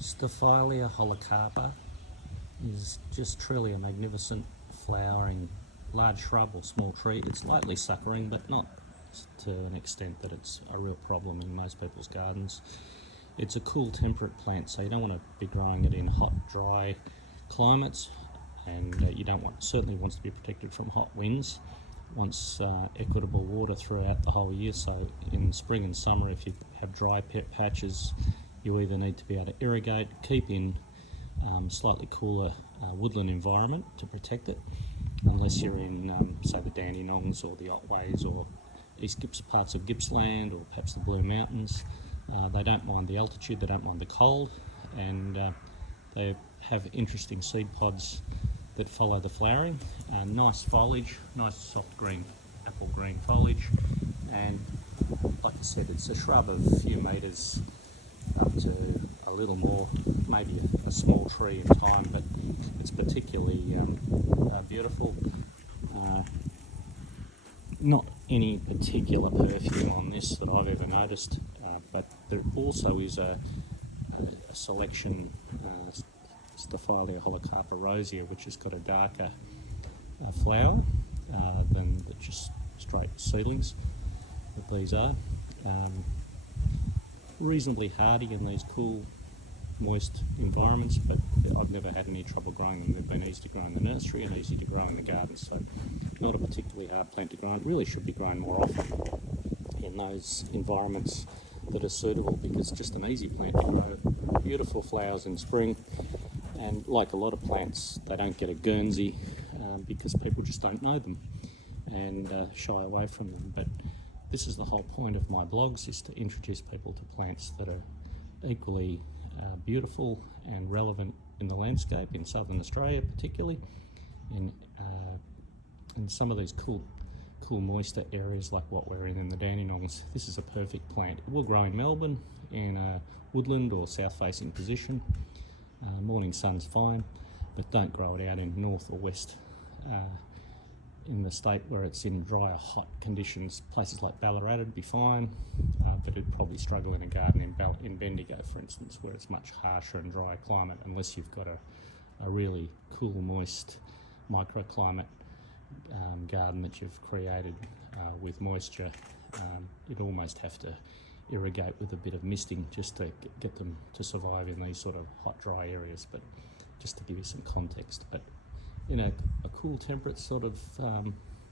Staphylea holocarpa is just truly a magnificent flowering large shrub or small tree. It's lightly suckering, but not to an extent that it's a real problem in most people's gardens. It's a cool temperate plant, so you don't want to be growing it in hot, dry climates, and you don't want, certainly wants to be protected from hot winds. Wants equitable water throughout the whole year, so in spring and summer, if you have dry patches, you either need to be able to irrigate, keep in slightly cooler woodland environment to protect it, unless you're in say the Dandenongs or the Otways or East parts of Gippsland or perhaps the Blue Mountains. They don't mind the altitude, they don't mind the cold, and they have interesting seed pods that follow the flowering. Nice foliage, nice soft green, apple green foliage, and like I said, it's a shrub of a few metres up to a little more, maybe a small tree in time, but it's particularly beautiful. Not any particular perfume on this that I've ever noticed, but there also is a selection, Staphylea holocarpa rosea, which has got a darker flower than just straight seedlings that these are. Reasonably hardy in these cool, moist environments, but I've never had any trouble growing them. They've been easy to grow in the nursery and easy to grow in the garden, so not a particularly hard plant to grow. It really should be grown more often in those environments that are suitable, because it's just an easy plant to grow. Beautiful flowers in spring, and like a lot of plants, they don't get a Guernsey because people just don't know them and shy away from them. But this is the whole point of my blogs, is to introduce people to plants that are equally beautiful and relevant in the landscape, in southern Australia particularly, in some of these cool moister areas like what we're in the Dandenongs. This is a perfect plant. It will grow in Melbourne in a woodland or south-facing position. Morning sun's fine, but don't grow it out in north or west in the state where it's in drier, hot conditions. Places like Ballarat would be fine, but it'd probably struggle in a garden in Bendigo, for instance, where it's much harsher and drier climate, unless you've got a really cool, moist microclimate garden that you've created with moisture. You'd almost have to irrigate with a bit of misting just to get them to survive in these sort of hot, dry areas, but just to give you some context. But in a cool, temperate sort of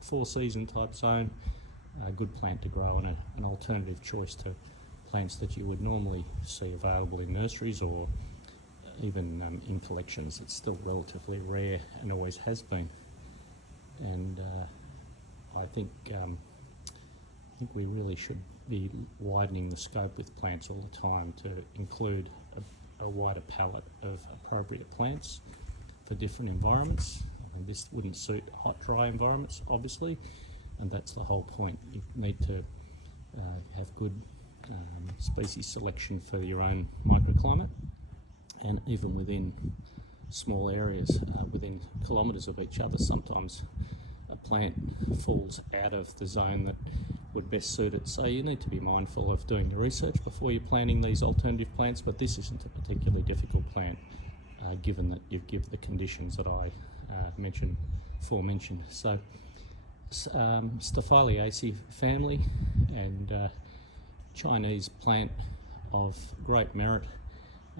four-season type zone, a good plant to grow, and an alternative choice to plants that you would normally see available in nurseries or even in collections. It's still relatively rare and always has been. And I think we really should be widening the scope with plants all the time to include a wider palette of appropriate plants for different environments. This wouldn't suit hot, dry environments, obviously, and that's the whole point. You need to have good species selection for your own microclimate, and even within small areas, within kilometres of each other, sometimes a plant falls out of the zone that would best suit it. So you need to be mindful of doing your research before you're planting these alternative plants, but this isn't a particularly difficult plant given that you give the conditions that I aforementioned. So Staphyleaceae family, and Chinese plant of great merit,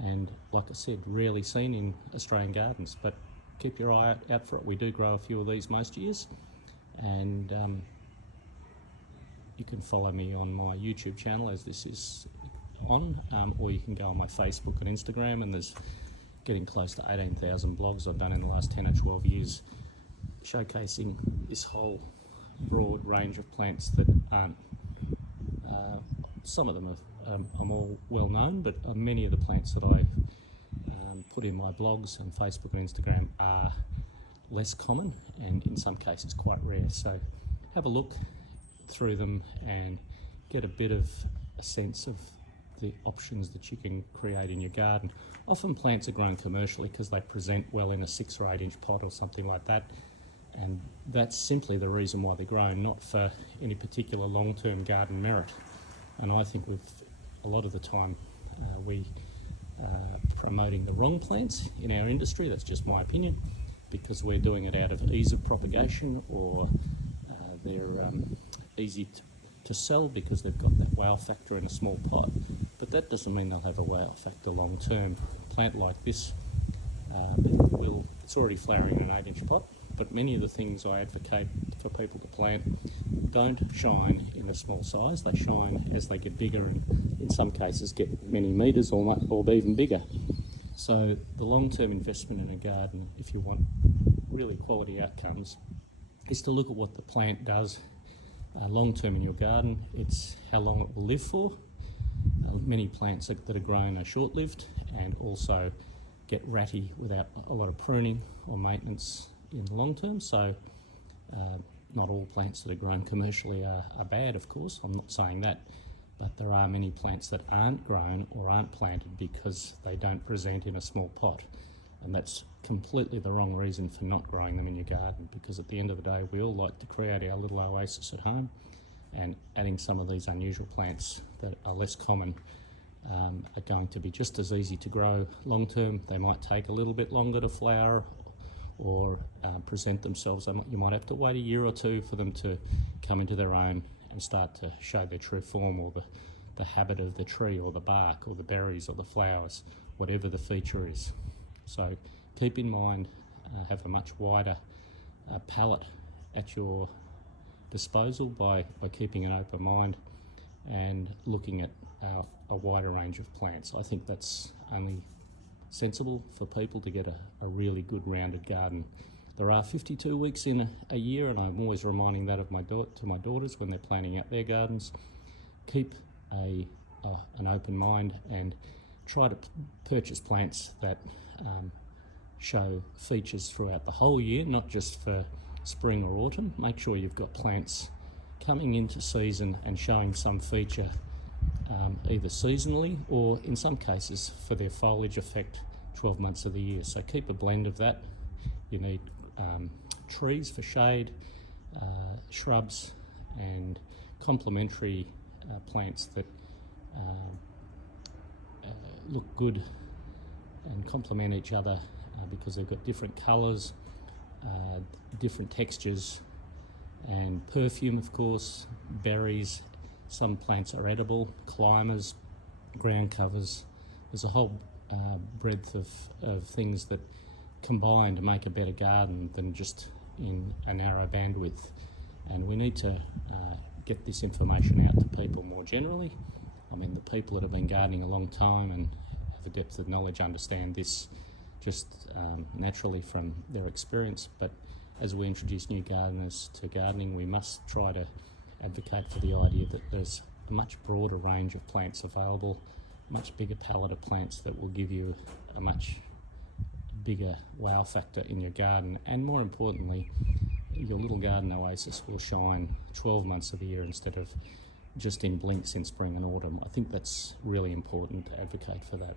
and like I said, rarely seen in Australian gardens, but keep your eye out for it. We do grow a few of these most years, and you can follow me on my YouTube channel as this is on, or you can go on my Facebook and Instagram, and there's getting close to 18,000 blogs I've done in the last 10 or 12 years showcasing this whole broad range of plants that aren't, some of them are more well known, but many of the plants that I put in my blogs and Facebook and Instagram are less common, and in some cases quite rare. So have a look through them and get a bit of a sense of the options that you can create in your garden. Often plants are grown commercially because they present well in a 6 or 8 inch pot or something like that, and that's simply the reason why they're grown, not for any particular long-term garden merit. And I think a lot of the time we promoting the wrong plants in our industry. That's just my opinion, because we're doing it out of ease of propagation, or they're easy to sell because they've got that wow factor in a small pot. But that doesn't mean they'll have a wow factor long term. A plant like this, it's already flowering in an 8-inch pot, but many of the things I advocate for people to plant don't shine in a small size. They shine as they get bigger, and in some cases get many metres or even bigger. So the long-term investment in a garden, if you want really quality outcomes, is to look at what the plant does long-term in your garden. It's how long it will live for. Many plants that are grown are short-lived and also get ratty without a lot of pruning or maintenance in the long term. So not all plants that are grown commercially are bad, of course. I'm not saying that. But there are many plants that aren't grown or aren't planted because they don't present in a small pot. And that's completely the wrong reason for not growing them in your garden, because at the end of the day, we all like to create our little oasis at home, and adding some of these unusual plants that are less common are going to be just as easy to grow long term. They might take a little bit longer to flower or present themselves. You might have to wait a year or two for them to come into their own and start to show their true form, or the habit of the tree or the bark or the berries or the flowers, whatever the feature is. So keep in mind, have a much wider palette at your disposal by keeping an open mind and looking at a wider range of plants. I think that's only sensible for people to get a really good rounded garden. There are 52 weeks in a year, and I'm always reminding that of to my daughters when they're planning out their gardens. Keep an open mind and try to purchase plants that show features throughout the whole year, not just for spring or autumn. Make sure you've got plants coming into season and showing some feature either seasonally or in some cases for their foliage effect 12 months of the year. So keep a blend of that. You need trees for shade, shrubs and complementary plants that look good and complement each other because they've got different colours, different textures, and perfume, of course, berries. Some plants are edible, climbers, ground covers. There's a whole breadth of things that combine to make a better garden than just in a narrow bandwidth. And we need to get this information out to people more generally. I mean, the people that have been gardening a long time and have a depth of knowledge understand this just naturally from their experience. But as we introduce new gardeners to gardening, we must try to advocate for the idea that there's a much broader range of plants available, much bigger palette of plants that will give you a much bigger wow factor in your garden. And more importantly, your little garden oasis will shine 12 months of the year instead of just in blinks in spring and autumn. I think that's really important to advocate for that.